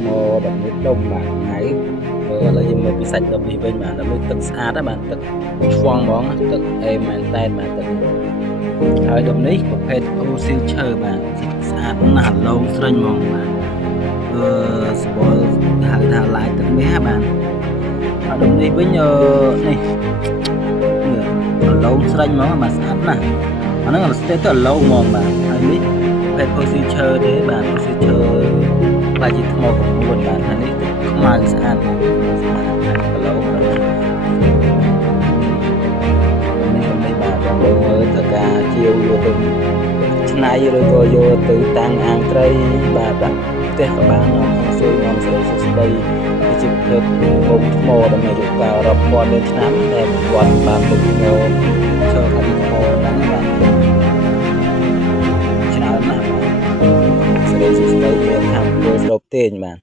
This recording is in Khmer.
ថ្មแบบនេះដុំបាទហើយឥឡូវយើងមើលពីសាច់ដុំនេះវិញបាទដើម្បីទឹកស្អាតណាបាទទឹកឆ្វង់ហ្មងទឹកអេមែនតែនបាទទឹកហើយដុំនេះប្រភេទអូស៊ីលឈើបាទស្អាតណាស់លោងស្រេញហ្មងបាទស្បល់ហៅថាឡាយទឹកមាសបាទហើយដុំនេះវិញនេះលោងស្រេញហ្មងបាទស្អាតណាស់អាហ្នឹងស្ទើរតែលោងហ្មងបាទហើយនេះប្រភេទអូស៊ីលឈើទេបាទអូស៊ីលឈើខ្លាយជាថ្ម9បាទហើយនេះខ្មៅស្អាតស្អាតគីឡូបាទនេះបាទបងប្អូនមើលធ្វើការជាវយកទៅឆ្នៃឬក៏យកទៅតាំងអាងត្រីបាទដាក់ផ្ទះក៏បាននាំខាងសួយនាំស្រីសុស្ដីជាប្រភេទមុំថ្មដែលមានអាយុកាលរាប់ពាន់លានឆ្នាំដែលវត្តបានមុំថ្មឈើអាយុថ្មហ្នឹងបាទច្រើនណាស់បាទស្រីសុស្ដីមានថាធ្វើស្រូបទាញបាទ